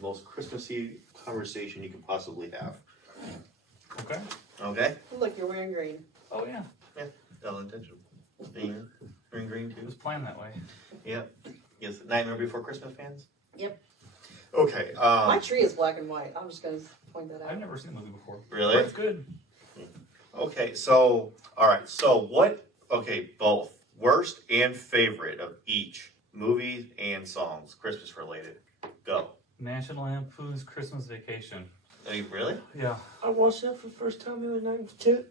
most Christmassy conversation you can possibly have. Okay. Okay? Look, you're wearing green. Oh yeah. Yeah, well intentional. Green It too. was planned that way. Yep. Yes, Nightmare Before Christmas fans? Yep. Okay, My tree is black and white. I'm just gonna point that out. I've never seen the movie before. Really? But it's good. Okay, so, alright, so both worst and favorite of each, movies and songs, Christmas related. Go. National Lampoon's Christmas Vacation. I mean, really? Yeah. I watched that for the first time the other night. It's cute.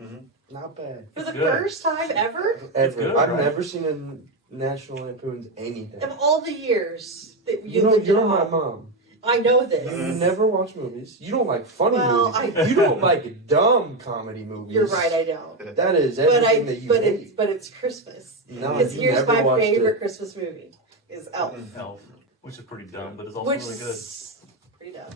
Mm-hmm. Not bad. For the Good. first time ever? Ever. good, I've right? never seen a National Lampoon's anything. Of all the years that You know, lived you're at my home. mom. I know this. You never watch movies. You don't like funny Well, movies. You don't like dumb comedy movies. You're right, I don't. That is But everything that you hate. it's Christmas. No, Because you here's never my watched favorite it. Christmas movie is Elf. Elf, which is pretty dumb, but it's also Which really good. is pretty dumb.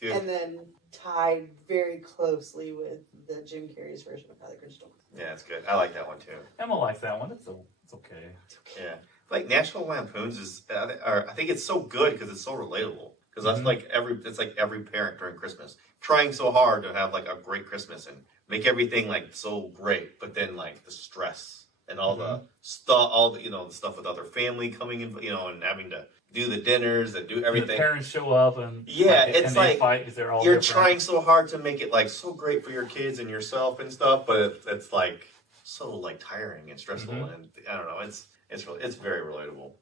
Yeah. And then tied very closely with the Jim Carrey's version of How the Grinch Stole Christmas. Yeah, it's good. I like that one too. Emma likes that one. It's okay. It's okay. Yeah. Like National Lampoons is, I think it's so good because it's so relatable. Because that's like every parent during Christmas trying so hard to have like a great Christmas and make everything like so great, but then like the stress and all the stuff, the stuff with other family coming in, and having to do the dinners and do everything. The parents show up and Yeah, it's and like they fight because they're all You're different. trying so hard to make it like so great for your kids and yourself and stuff, but it's like so like tiring and stressful, and I don't know. It's very relatable.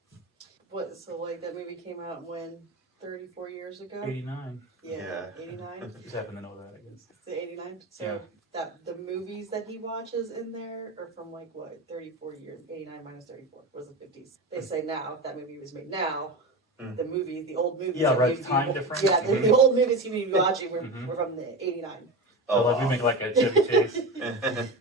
What? So like that movie came out when 34 years ago. 89. Yeah. 89. Just happen to know that, I guess. Is it 89? So Yeah. that the movies that he watches in there are from like what 34 years. 89 minus 34 was the 50s. They say now if that movie was made now. The old movies. Yeah, that right, he'd be- time difference. Yeah, the old movies he would be watching were Mhm. from the 89. So like wow. we make like a Chevy Chase,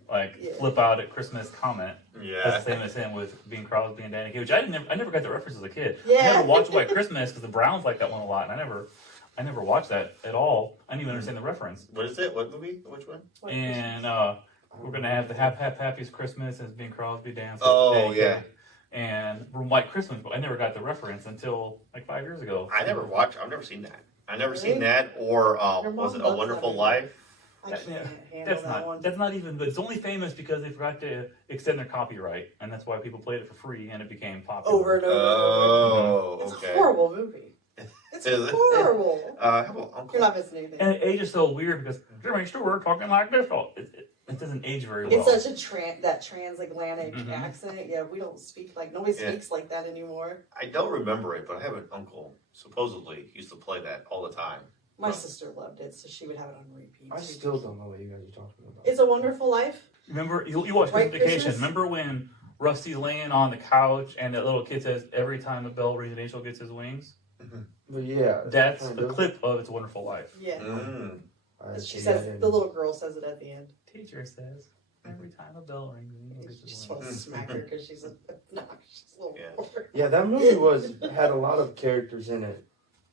like Yeah. flip out at Christmas comment. Yeah. That's the same as him with Bing Crosby and Danny Kaye, which I never got the reference as a kid. Yeah. I never watched White Christmas because the Browns like that one a lot, and I never watched that at all. I didn't even understand the reference. What is it? What movie? Which one? What And we're gonna have the Happiest Christmas and Bing Crosby dance. Oh, Danny Kaye. yeah. And from White Christmas, but I never got the reference until like 5 years ago. I've never seen that. I've never Really? seen that, or Your was it mom A loves Wonderful that Life? I can't handle That's that not one. that's not even good. It's only famous because they forgot to extend their copyright, and that's why people played it for free, and it became popular. Over and over. and over. Oh, It's okay. a horrible movie. It's Is it? horrible. I have an uncle. You're not missing anything. And it ages so weird because Jimmy Stewart talking like this. It doesn't age very well. It's such a transatlantic Mhm. accent. Yeah, we don't speak like nobody Yeah. speaks like that anymore. I don't remember it, but I have an uncle supposedly used to play that all the time. My sister loved it, so she would have it on repeat. I still don't know what you guys are talking about. It's a Wonderful Life. Remember, you watched White Christmas Vacation. Christmas? Remember when Rusty's laying on the couch and that little kid says, "Every time a bell rings, an angel gets his wings." But yeah, That's kind a of. clip of It's a Wonderful Life. Yeah. Mm. She says the little girl says it at the end. Teacher says, "Every time a bell rings, an angel She gets just his wants to wings." smack her because she's a obnoxious little Yeah. whore. Yeah, that movie had a lot of characters in it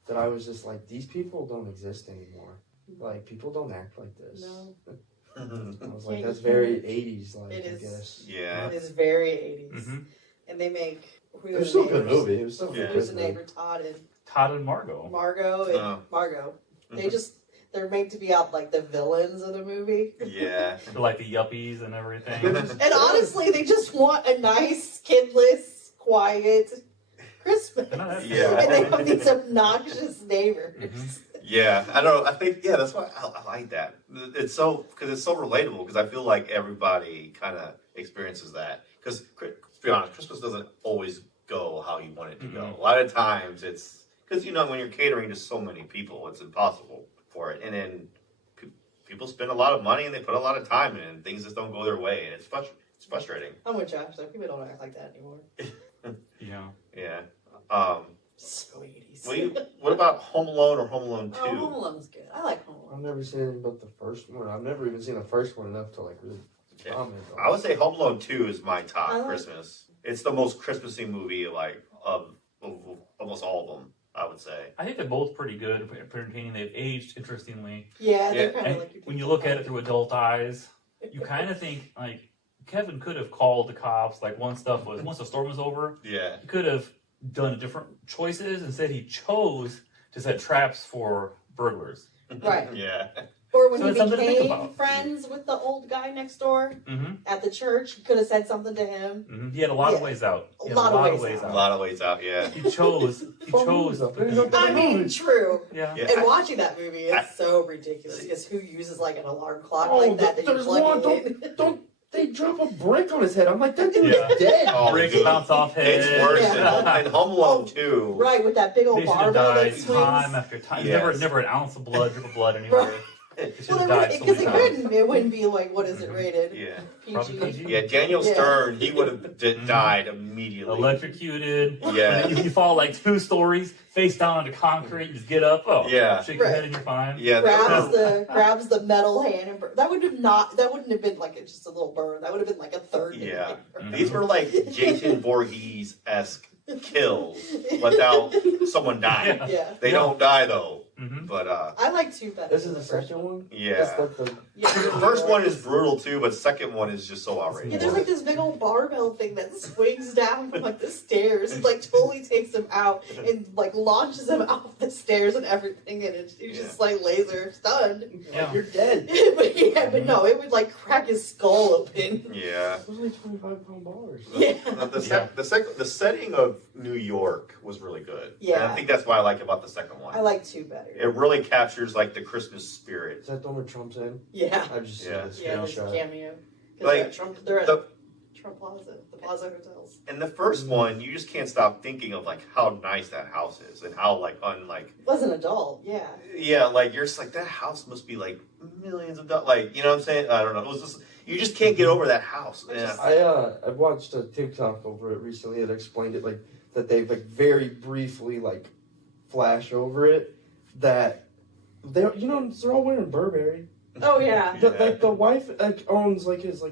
that I was just like, these people don't exist anymore. Like, people don't act like this. No, I was like, that's very 80s, like, It I is. guess. Yeah. it is very 80s. Mhm. And they make Who It Are was the still a good Neighbors? movie. It was still Yeah. a Who's good the movie. neighbor? Todd and Todd and Margot. Margot and Oh. Margot. They Mhm. just they're made to be out like the villains of the movie. Yeah. They're like the yuppies and everything. And honestly, they just want a nice, kidless, quiet Christmas. They're not that Yeah. And they have these obnoxious neighbors. Mhm. Yeah, I don't know. I think that's why I like that. It's so because it's so relatable. Because I feel like everybody kind of experiences that. Because to be honest, Christmas doesn't always go how you want it to go. Mhm. A lot of times it's because when you're catering to so many people, it's impossible for it. And then people spend a lot of money and they put a lot of time in, it, and things just don't go their way, and it's frustrating. I'm with Josh. Though people don't act like that anymore. Yeah. Yeah. So 80s. What about Home Alone or Home Alone 2? Oh, Home Alone's good. I like Home I've Alone. never seen anything but the first one. I've never even seen the first one enough to, like, really Yeah. comment on I would say Home Alone 2 is my top I like- Christmas. It's the most Christmassy movie, like, of almost all of them, I would say. I think they're both pretty good, pretty entertaining. They've aged interestingly. Yeah, Yeah. they're kind And of like when you look at it through adult eyes, you kind of think like Kevin could have called the cops. Like once the storm was over, Yeah. he could have done different choices. Instead, he chose to set traps for burglars. Right. Yeah. Or when So he it's something to think became about. friends with the old guy next door Mm-hmm. at the church, he could have said something to him. Mm-hmm. He had a lot of Yeah. ways out. He A had lot of ways A out. lot of ways out, yeah. He chose. I mean, true. Yeah. Yeah. And watching that movie is I- so ridiculous because who uses like an alarm clock Oh, like that you there's plug one. it in? Don't they drop a brick on his head? I'm like, that dude's Yeah. dead. Oh, Bricks dude. bounce off heads. It's worse Yeah. than Home Alone 2. Right, with that big old They should have barbell that died swings. time after time. Yes. Never an ounce of blood, drip of blood anywhere. They should Well, have died so because many it times. couldn't. It wouldn't be like, what is it rated? Yeah. Probably PG. PG. Yeah, Daniel Yeah. Stern, he would have died immediately. Electrocuted. Yeah. And then you fall like 2 stories, face down onto concrete, you just get up. Oh, Yeah. shake your Right. head and you're fine. Yeah, grabs the metal hand and that wouldn't have been like just a little burn. That would have been like a third. Yeah. Mhm. These were like Jason Voorhees-esque kills without someone dying. Yeah. Yeah. They Yeah. don't die though. Mm-hmm. But I like 2 better. This than is the first second one. yeah. That's like the Yeah. The first one is brutal too, but the second one is just so Yeah, outrageous. there's like this big old barbell thing that swings down from like the stairs and like totally takes him out and like launches him off the stairs and everything, and he's just like laser stunned. Yeah. You're dead. but no, it would like crack his skull open. Yeah. Those are like 25-pound ballers. Yeah. The setting of New York was really good. Yeah. And I think that's why I like about the second one. I like 2 better. It really captures like the Christmas spirit. Is that the one with Trump's in? Yeah. I just see Yeah. this Yeah, there's a screenshot. cameo. Like, They're at the- Trump Plaza, the Plaza Hotels. In the first one, you just can't stop thinking of like how nice that house is and how like Was an adult, yeah. yeah, like you're just like that house must be like millions of dollars. Like, you know what I'm saying? I don't know. It was just you just can't get over that house. Yeah. I watched a TikTok over it recently that explained it like that they like very briefly like flash over it that they they're all wearing Burberry. Oh yeah. Like the wife owns like his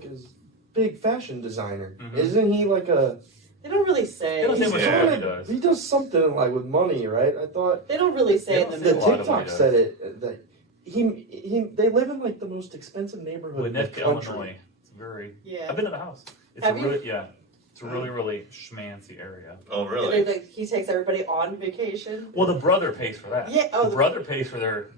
big fashion designer. Mhm. Isn't he like a? They don't really say. They don't say He's much Yeah. about trying what he to- does. he does something like with money, right? I thought They don't really say They in don't the say the a lot movie. of what he TikTok does. said it that they live in like the most expensive neighborhood in the Winnetka, country. Illinois. It's very. Yeah. I've been to the house. It's Have a you? really It's a really schmancy area. Oh, really? He takes everybody on vacation. Well, the brother pays for that. Yeah, oh, the the- brother pays for their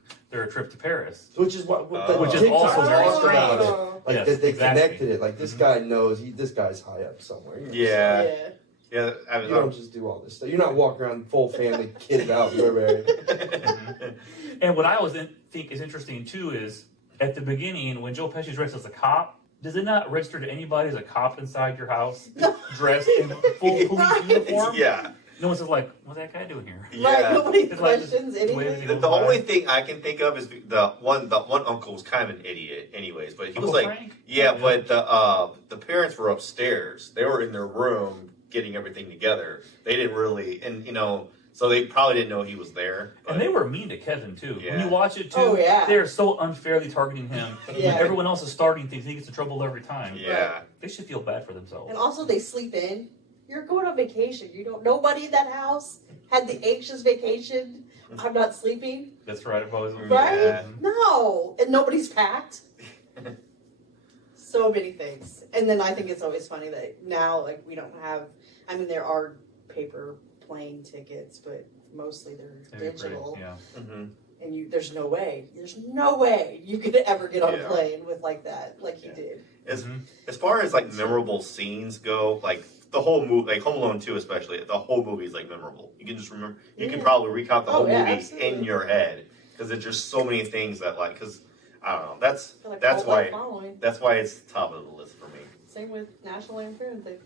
trip to Paris. Which is what Which is TikTok also very talks about strange. it. Like Yes, that they exactly. connected it. Like this guy knows this guy's high up somewhere. Yeah. Yeah. Yeah. I mean, You don't just do all this stuff. You're not walking around full family kitted out in Burberry. And what I always think is interesting too is at the beginning when Joe Pesci's dressed as a cop, does it not register to anybody as a cop inside your house dressed in full police Right. uniform? yeah. No one says like, "What's that guy doing here?" Right, Yeah. nobody It's like questions just waving anything. it The only thing I can think of is the one uncle was kind of an idiot, anyways. But he was Uncle like, Frank? yeah, but the parents were upstairs. They were in their room getting everything together. They didn't really, and so they probably didn't know he was there. But, And they were mean to Kevin too. When Yeah. you watch it too, Oh, yeah. they're so unfairly targeting him. Yeah. Everyone else is starting things, he gets in trouble every time. yeah, They should feel bad for themselves. And also, they sleep in. You're going on vacation. You don't. Nobody in that house had the anxious vacation. I'm not sleeping. That's right. I've always Right? Yeah. No, and nobody's packed. So many things. And then I think it's always funny that now, like, we don't have. I mean, there are paper plane tickets, but mostly they're Maybe pretty- digital. Yeah. hmm And there's no way you could ever get on a Yeah. plane with like that, like he Yeah. did. As far as like memorable scenes go, like the whole movie, like Home Alone 2 especially, the whole movie is like memorable. You can just remember. You can Yeah. probably recount the Oh, whole yeah, movie absolutely. in your head because there's just so many things that like because I don't know. That's I feel like that's cult-like why following. that's why it's top of the list for me. Same with National Lampoon. They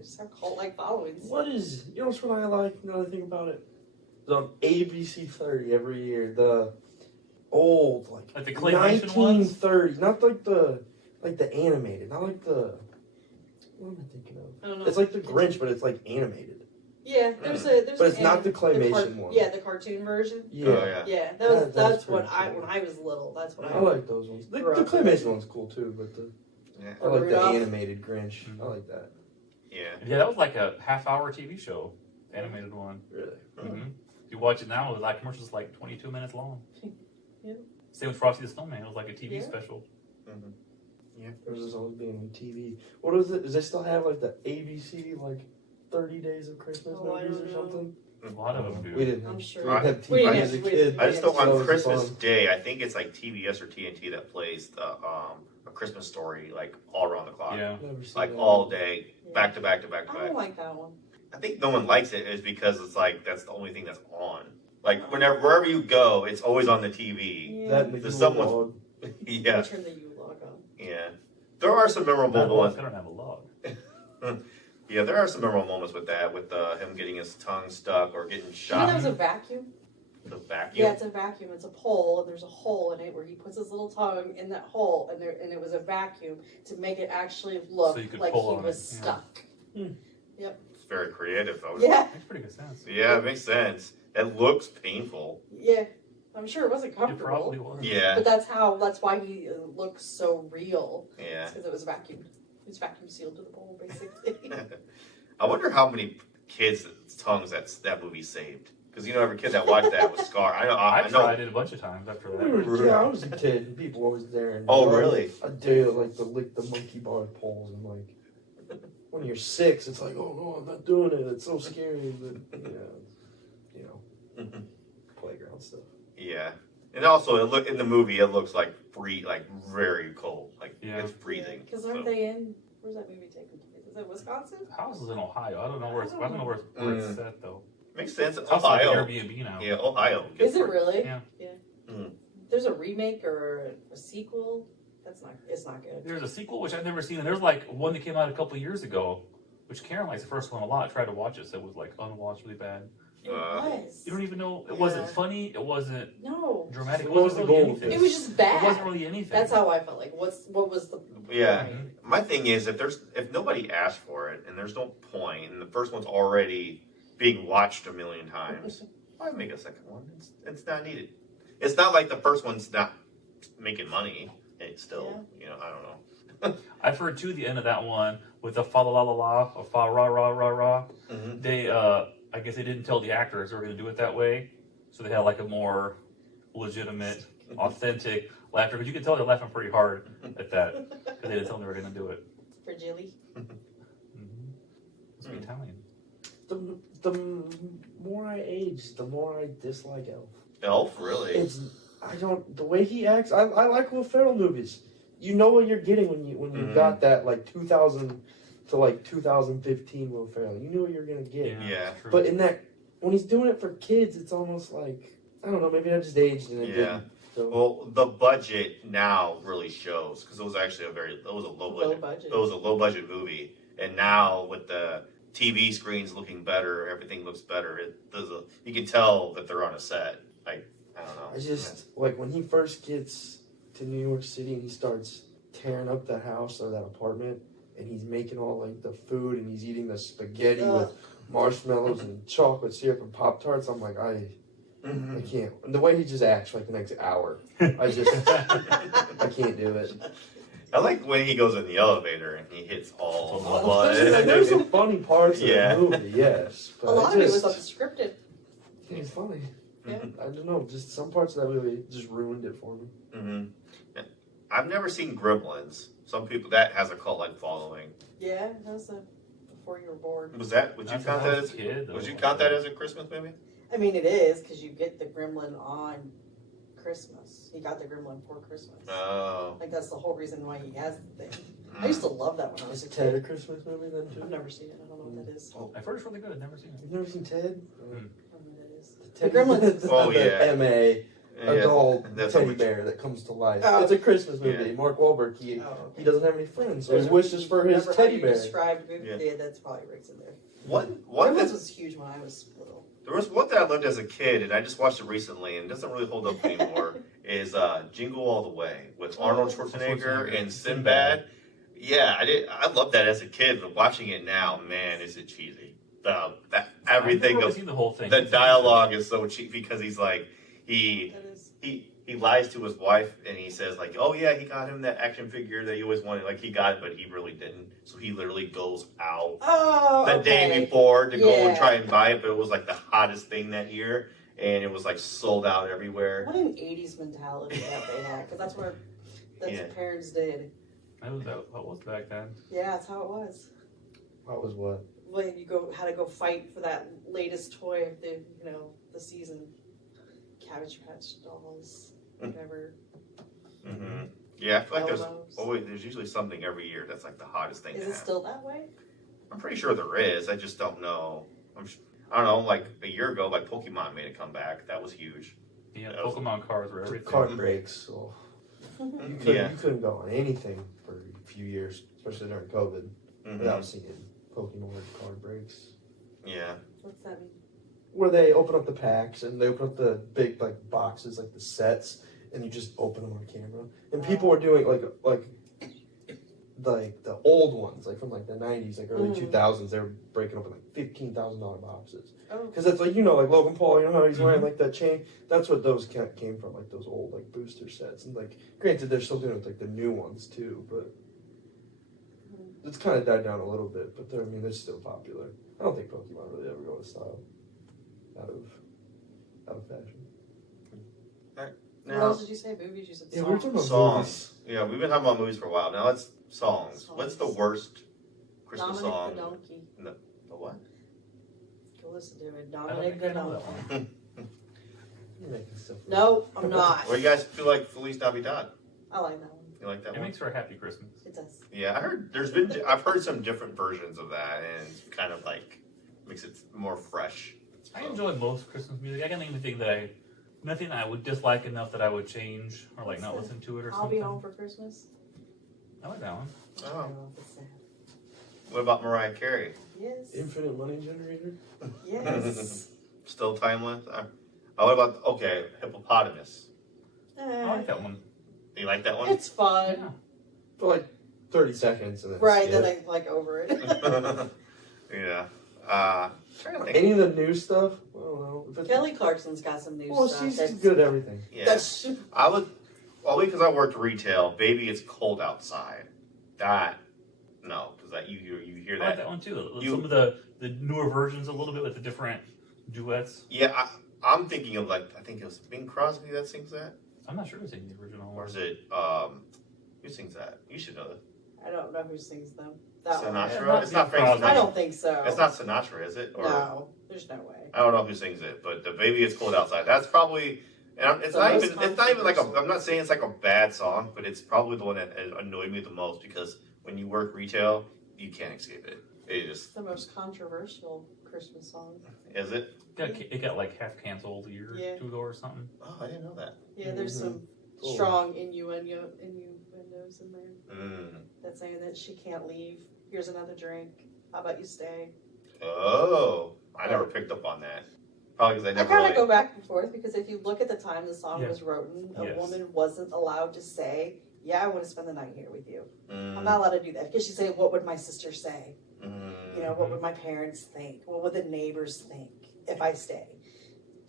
just have cult-like followings. What is what's what I like? Another thing about it. It's on ABC 30 every year. The old Like the claymation ones? 1930s, not like the animated, not like the. What am I thinking of? I don't know. It's like the Grinch, but it's like animated. Yeah, there's. But it's an not anim- the claymation one. Yeah, the cartoon version. Yeah, Oh, yeah. Yeah, That's that's pretty when cool. I was little. That's when I like those ones. The Right. claymation one's cool too, but Yeah. I like the Rudolph. animated Grinch. I like that. Yeah. Yeah, that was like a half-hour TV show, animated one. Really. Mm-hmm. If you watch it now, the like commercials like 22 minutes long. Yeah. Same with Frosty the Snowman. It was like a TV Yeah. special. There's this always being on TV. What is it? Does they still have like the ABC like 30 Days of Christmas Oh, I movies or don't know. something? A lot of them do. We didn't. I'm sure. We didn't have We TV didn't as a have- we- kid. I just know So it on was Christmas fun. Day, I think it's like TBS or TNT that plays the A Christmas Story like all around the clock, Yeah. Never seen like that. all day, Yeah. back to back to back to I back. don't like that one. I think no one likes it is because it's like that's the only thing that's on. Like wherever you go, it's always on the TV. Yeah. That and the There's Yule someone- log. Yeah, I turn the Yule log on. yeah. There are some memorable Not ones. I don't have a log. Yeah, there are some memorable moments with that, with him getting his tongue stuck or getting You know shot. that was a vacuum? The vacuum. Yeah, it's a vacuum. It's a pole, and there's a hole in it where he puts his little tongue in that hole, and it was a vacuum to make it actually look So you could like he pull on was it, yeah. stuck. It's very creative, though. Yeah, Makes pretty good sense. Yeah, it makes sense. It looks painful. yeah. I'm sure it wasn't It comfortable. probably was. Yeah, But that's why he looks so real. yeah. Because it was vacuumed. It was vacuum sealed to the bowl, basically. I wonder how many kids' tongues that movie saved. Because you know, every kid that watched that was scarred. I I know. tried it a bunch of times after that. Yeah, I was a kid, and people always there. And Oh, really? I did like to lick the monkey bar poles, and like when you're 6, it's like, oh no, I'm not doing it. It's so scary, but you know, playground stuff. Yeah, and also in the movie it looks like very cold, like Yeah. it's freezing. Because aren't they in? Where's that movie taking place? Is it Wisconsin? The house is in Ohio. I don't know where it's. I don't know where it's set though. Makes sense. It's also like Ohio. Airbnb now. Yeah, Ohio. Is it really? Yeah. Mm. There's a remake or a sequel. It's not good. There's a sequel which I've never seen, and there's like one that came out a couple years ago, which Karen likes the first one a lot. I tried to watch it, so it was like unwatchably bad. It was. You don't even know. It Yeah. wasn't funny. It wasn't No. dramatic. It What was wasn't the really goal? anything. It was just It bad. wasn't really anything. That's how I felt. Like, what was the? Yeah. point? My thing is if nobody asked for it and there's no point and the first one's already being watched a million times, why make a second one? It's not needed. It's not like the first one's not making money. It's still, I don't know. I've heard too the end of that one with the fa la la la la or fa ra ra ra ra. Mhm. They I guess they didn't tell the actors they were going to do it that way, so they had like a more legitimate, authentic laughter. Because you could tell they're laughing pretty hard at that because they didn't tell them they were going to do it. Fragile. It's Italian. The more I age, the more I dislike Elf. Elf, really? The way he acts. I like Will Ferrell movies. You know what you're getting when you Mhm. got that like 2000 to like 2015 Will Ferrell. You knew what you were gonna get. Yeah. True. But in that, when he's doing it for kids, it's almost like I don't know. Maybe I just aged and it Yeah. didn't. So, Well, the budget now really shows because it was actually it was a low budget. budget. It was a low budget movie, and now with the TV screens looking better, everything looks better. You can tell that they're on a set. Like I don't know. I just like when he first gets to New York City and he starts tearing up that house or that apartment, and he's making all like the food and he's eating the spaghetti with marshmallows and chocolate syrup and Pop Tarts. I'm like, I can't. And the way he just acts for like the next hour, I can't do it. I like when he goes in the elevator and he hits all the There's blood. some funny parts Yeah. of the movie, yes. But A lot I of it was just- unscripted. It's funny. Yeah. I don't know. Just some parts of that movie just ruined it for me. hmm I've never seen Gremlins. Some people that has a cult like following. Yeah, that was before you were born. Would you That's count when that I was as a kid, would though. you count that as a Christmas movie? I mean, it is because you get the gremlin on Christmas. He got the gremlin for Christmas. Oh. Like that's the whole reason why he has the thing. I used to love that when I was Is a Ted a kid. Christmas movie then too? I've never seen it. I don't know what that is. I've heard it's really good. I've never seen it. You've never seen Ted? I don't know what that is. The Gremlins. Oh, yeah. MA adult That's teddy what- bear that comes to life. Oh. It's a Christmas movie. Yeah. Mark Wahlberg, he Okay. doesn't have any friends, so There's he a- wishes for his remember how teddy you bear. Described movie? Yeah. Yeah, that's probably right in there. One Gremlins that was huge when I was little. there was one that I loved as a kid, and I just watched it recently, and it doesn't really hold up anymore. Is Jingle All the Way with Arnold Schwarzenegger and Sinbad. Yeah, I loved that as a kid, but watching it now, man, is it cheesy. Everything I've never of seen the whole thing. the dialogue is so cheap because he's like he That is. he lies to his wife and he says like, oh yeah, he got him that action figure that he always wanted. Like he got it, but he really didn't. So he literally goes out Oh, the okay. day before to go and Yeah. try and buy it, but it was like the hottest thing that year, and it was like sold out everywhere. What an '80s mentality that they had, because that's Yeah. what parents did. That was back then. Yeah, that's how it was. That was what? when you had to go fight for that latest toy of the the season. Cabbage Patch Dolls, whatever. Mm-hmm. Yeah, I feel like Elbows. there's usually something every year that's like the hottest thing. Is to it have. still that way? I'm pretty sure there is. I just don't know. I don't know. Like a year ago, like Pokemon made a comeback. That was huge. Yeah, That was- Pokemon cards were everything. Card breaks. So you couldn't go on anything for a few years, especially during COVID, Mhm. without seeing Pokemon card breaks. Yeah. What's that mean? Where they open up the packs and they open up the big like boxes, like the sets, and you just open them on camera. And people were doing like the old ones, like from like the 90s, like early 2000s. They were breaking open like $15,000 boxes. Oh. Because it's like like Logan Paul, how he's wearing like that chain. That's what those came from, like those old like booster sets. And like, granted, they're still doing it with like the new ones too, but it's kind of died down a little bit. But they're still popular. I don't think Pokemon really ever go out of style, out of fashion. What else did you say? Movies? You said Yeah, we were talking about Songs. Yeah, we've been talking about movies for a while. Now let's songs. What's the Songs. worst Christmas Dominic song? the Donkey. The what? Go listen to it. I don't Dominic think the I know Donkey. that one. You're making stuff up. No, I'm not. What do you guys feel like Feliz Navidad? I like that one. You like that It one? makes for a happy Christmas. It does. Yeah, I've heard some different versions of that, and it's kind of like makes it more fresh. I enjoy most Christmas music. I can't think of anything nothing I would dislike enough that I would change or like not What's listen to it or I'll something. be home for Christmas. I like that one. Oh. It's sad. What about Mariah Carey? Yes. Infinite money generator. Yes. Still timeless? What about hippopotamus? I like that one. Do you like that one? It's fun. Yeah. For like 30 seconds and then Right, skip. then I like over it. Yeah. Trying to think. Any of the new stuff? I don't know. If it's, Kelly Clarkson's got some new well, stuff. she's that's good at everything. Yeah. That's I would, only because I worked retail. Baby, it's cold outside. That no, because that you hear I like that. that one too. You- Some of the newer versions a little bit with the different duets. Yeah, I'm thinking of I think it was Bing Crosby that sings that, I'm not sure who's in the original or one. is it who sings that? You should know that. I don't know who sings them. That one. Sinatra. Yeah, It's not Bing Frank Crosby. I Sinatra. don't think so. It's not Sinatra, is it? Or, No, there's no way. I don't know who sings it, but the Baby It's Cold Outside. That's probably, and it's The not most even. It's not even like a. controversial. I'm not saying it's like a bad song, but it's probably the one that annoyed me the most because when you work retail, you can't escape it. It It's just the most controversial Christmas song. is it. It got like half canceled a year or Yeah. two ago or something. Oh, I didn't know that. Yeah, there's some Cool. strong innuendos in there. Mm. That's saying that she can't leave. Here's another drink. How about you stay? Oh, I never picked up on that. Probably because I I never kind really. of go back and forth because if you look at the time the song Yeah. was written, a Yes. woman wasn't allowed to say, "Yeah, I want to spend the night here with you." Mm, I'm not allowed to do that because she'd say, "What would my sister say? mm, You know, what would my parents think? What would the neighbors think if I stay?"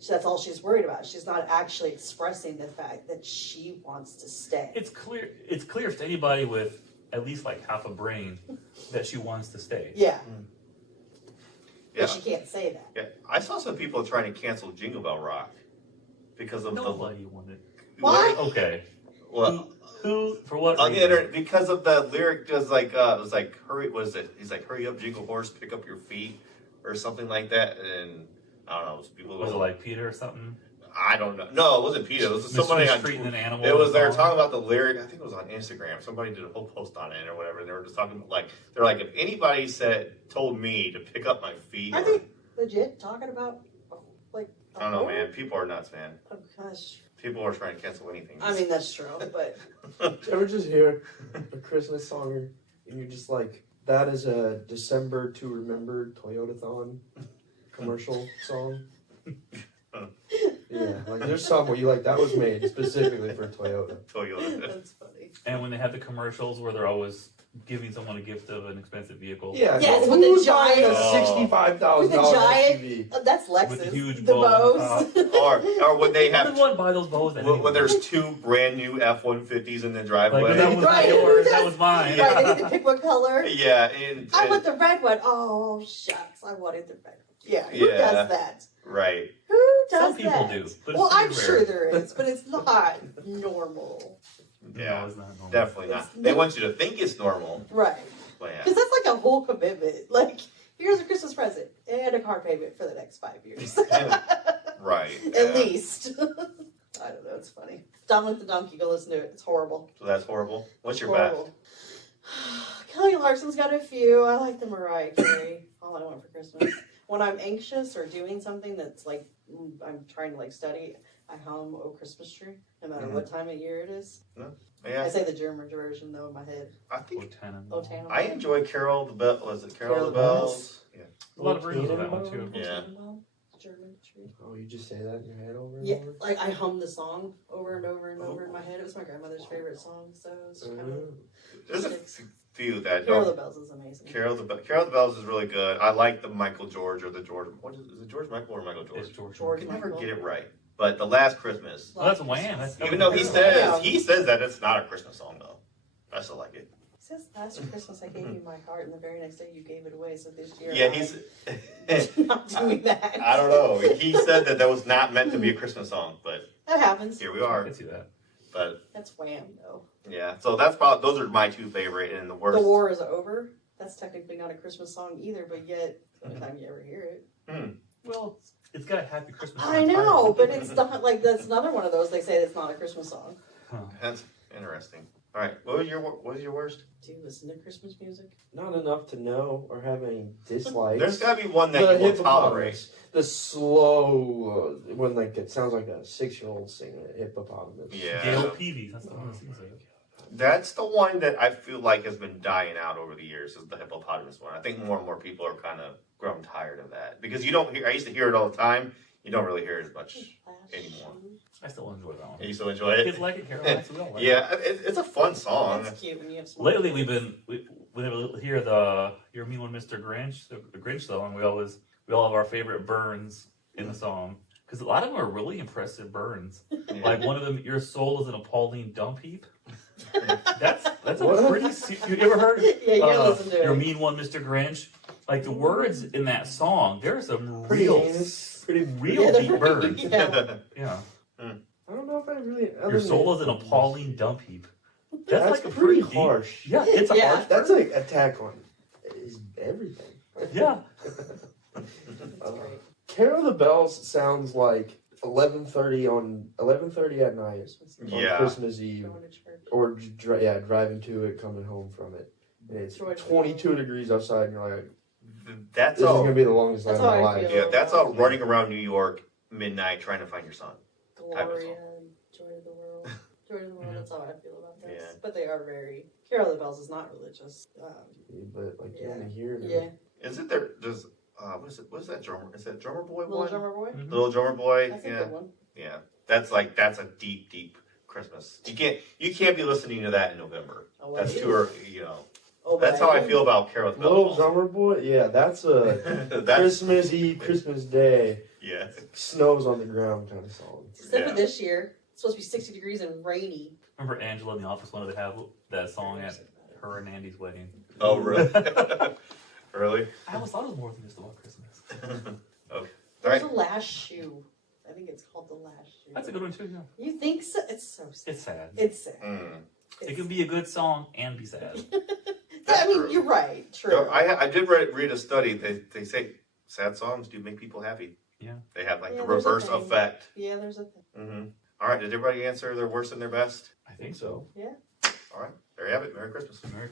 So that's all she's worried about. She's not actually expressing the fact that she wants to stay. It's clear to anybody with at least like half a brain that she wants to stay. Yeah, yeah, but she can't say that. yeah. I saw some people trying to cancel Jingle Bell Rock because of Nobody wanted. Why? Okay. Well, Who for what on the reason? internet because of the lyric, just like it was like hurry. Was it? He's like hurry up, jingle horse, pick up your feet, or something like that. And I don't know. People Was it like Peter or something? I don't know. No, it wasn't Peter. It was somebody on. Mistreating an animal. It in was the they were song? talking about the lyric. I think it was on Instagram. Somebody did a whole post on it or whatever. And they were just talking about they're like if anybody told me to pick up my feet. Are or- they legit talking about like? I don't know, man. People are nuts, man. Oh gosh. People are trying to cancel anything. I mean that's true, but Did you ever just hear a Christmas song and you're just like, that is a December to Remember Toyotathon commercial song? Yeah, like there's some where you like, that was made specifically for Toyota. Toyota. that's funny. And when they have the commercials where they're always giving someone a gift of an expensive vehicle. Yeah, Yes, who's with the buying a giant- $65,000 With the giant- SUV? That's Lexus. With the huge the bow on bows. or when they Who have would want to buy those bows? when there's two brand new F-150s in the like, driveway. but that was Right, not who yours. does- That was mine. Yeah. Right, they get to pick what color. Yeah, and I want the red one. Oh shucks, I wanted the red one. Yeah, who Yeah. does that? right. Who does Some people that? do, but it's Well, I'm pretty sure rare. there is, but it's not normal. Yeah, No, it's not normal. definitely not. It's They not- want you to think it's normal. Right. But yeah. Because that's like a whole commitment. Like, here's a Christmas present and a car payment for the next 5 years. Right. At least. I don't know, it's funny. Dominic the Donkey, go listen to it. It's horrible. So that's horrible. What's your Horrible. Kelly Larson's got a few. I like the Mariah Carey. All I Want for Christmas. When I'm anxious or doing something that's like I'm trying to like study, I hum "Oh Christmas Tree," no matter what time of year it is. best? I Yeah. say the German version though in my head. I think Oh, Tannenbaum. I enjoy Carol the Bell. Was it Carol, Carol the the Bells? Yeah. A lot of versions of that one too. Oh, Yeah. Tannenbaum, German tree. Oh, you just say that in your head over and Yeah, over? like I hum the song over and over and over in my head. It was my grandmother's favorite song, so it's kind of. There's a few that Carol the don't. Bells is amazing. Carol the Bells is really good. I like the Michael George or the George. What is it? George Michael or Michael George? It's George. George I can never Michael. get it right. But the Last Christmas, Well, that's Wham. That's even though Yeah. he says that it's not a Christmas song though, I still like it. It says last Christmas I gave you my heart, and the very next day you gave it away. So this year, Yeah, he's. I'm not doing that. I don't know. He said that was not meant to be a Christmas song, but That happens. here we I are. can see that. But That's Wham though. yeah, so that's probably those are my two favorite and the worst. The War is Over. That's technically not a Christmas song either, but yet every time you ever hear it. Well, it's got a happy Christmas. I know, but it's not like that's another one of those they say it's not a Christmas song. That's interesting. All right, what was your worst? Do you listen to Christmas music? Not enough to know or have any dislikes. There's got to be one that The you will hippopotamus. tolerate. The slow, when like it sounds like a 6-year-old singing a hippopotamus. Yeah. Gail Peavy. That's the one that sings it. That's the one that I feel like has been dying out over the years. Is the hippopotamus one? I think more and more people are kind of grown tired of that because you don't hear. I used to hear it all the time. You don't really hear it as much anymore. I still enjoy that one. You still enjoy it? Kids like it. Carol likes it. We all like it. Yeah, it's a fun song. That's cute when you have small Lately, kids. whenever we hear the "You're Me One Mr. Grinch," the Grinch song, we all have our favorite burns in the song because a lot of them are really impressive burns. Yeah. Like one of them, "Your soul is an appalling dump heap." That's a What? pretty. You ever heard? Yeah, you gotta listen to You're it. mean one, Mr. Grinch. Like the words in that song, there are some Pretty real, heinous. real Yeah, they're deep burns. yeah. Yeah. I don't know if I really. Your soul is an appalling dump heap. That's like a pretty deep- harsh. Yeah, it's a Yeah. harsh. That's like attack on is everything. Yeah. That's great. Carol the Bells sounds like 11:30 at night on Yeah. Christmas Eve, Going to church. or driving to it, coming home from it, and it's George 22 degrees outside, and you're like, That's this is all. gonna be the longest night That's of my how I life. feel. Yeah, that's all running around New York midnight trying to find your son. type of Gloria, song. and Joy of the World. Joy of the World, Yeah. that's how I feel about this. Yeah. But they are very. Carol of the Bells is not religious. But like you Yeah. only hear it. Yeah. Is it there? Does what is that drummer? Is that Drummer Boy Little one? Drummer Boy? Mhm. Little Drummer Boy. That's a Yeah, good one. yeah. That's a deep Christmas. You can't be listening to that in November. Oh, That's what too is? early. Oh, That's but how I feel about Carol the Little Bells. Drummer Boy, yeah, that's a That's Christmas Eve, Christmas Day, yeah. snows on the ground kind of song. Except Yeah. for this year. It's supposed to be 60 degrees and rainy. Remember Angela in the office wanted to have that song at her and Andy's wedding. Oh really? Really? I always thought it was more than just about Christmas. Okay. There's Right. a last shoe. I think it's called the last shoe. That's a good one too. Yeah. You think so? It's so sad. It's sad. It's sad. Mm. It can be a good song and be sad. Yeah, I mean, true. you're right. True. So I did read a study. They say sad songs do make people happy. Yeah. They have like Yeah, the there's a reverse thing. effect. Yeah, there's a thing. Mm-hmm. All right. Did everybody answer their worst and their best? I think so. All right. There you have it. Merry Christmas. Merry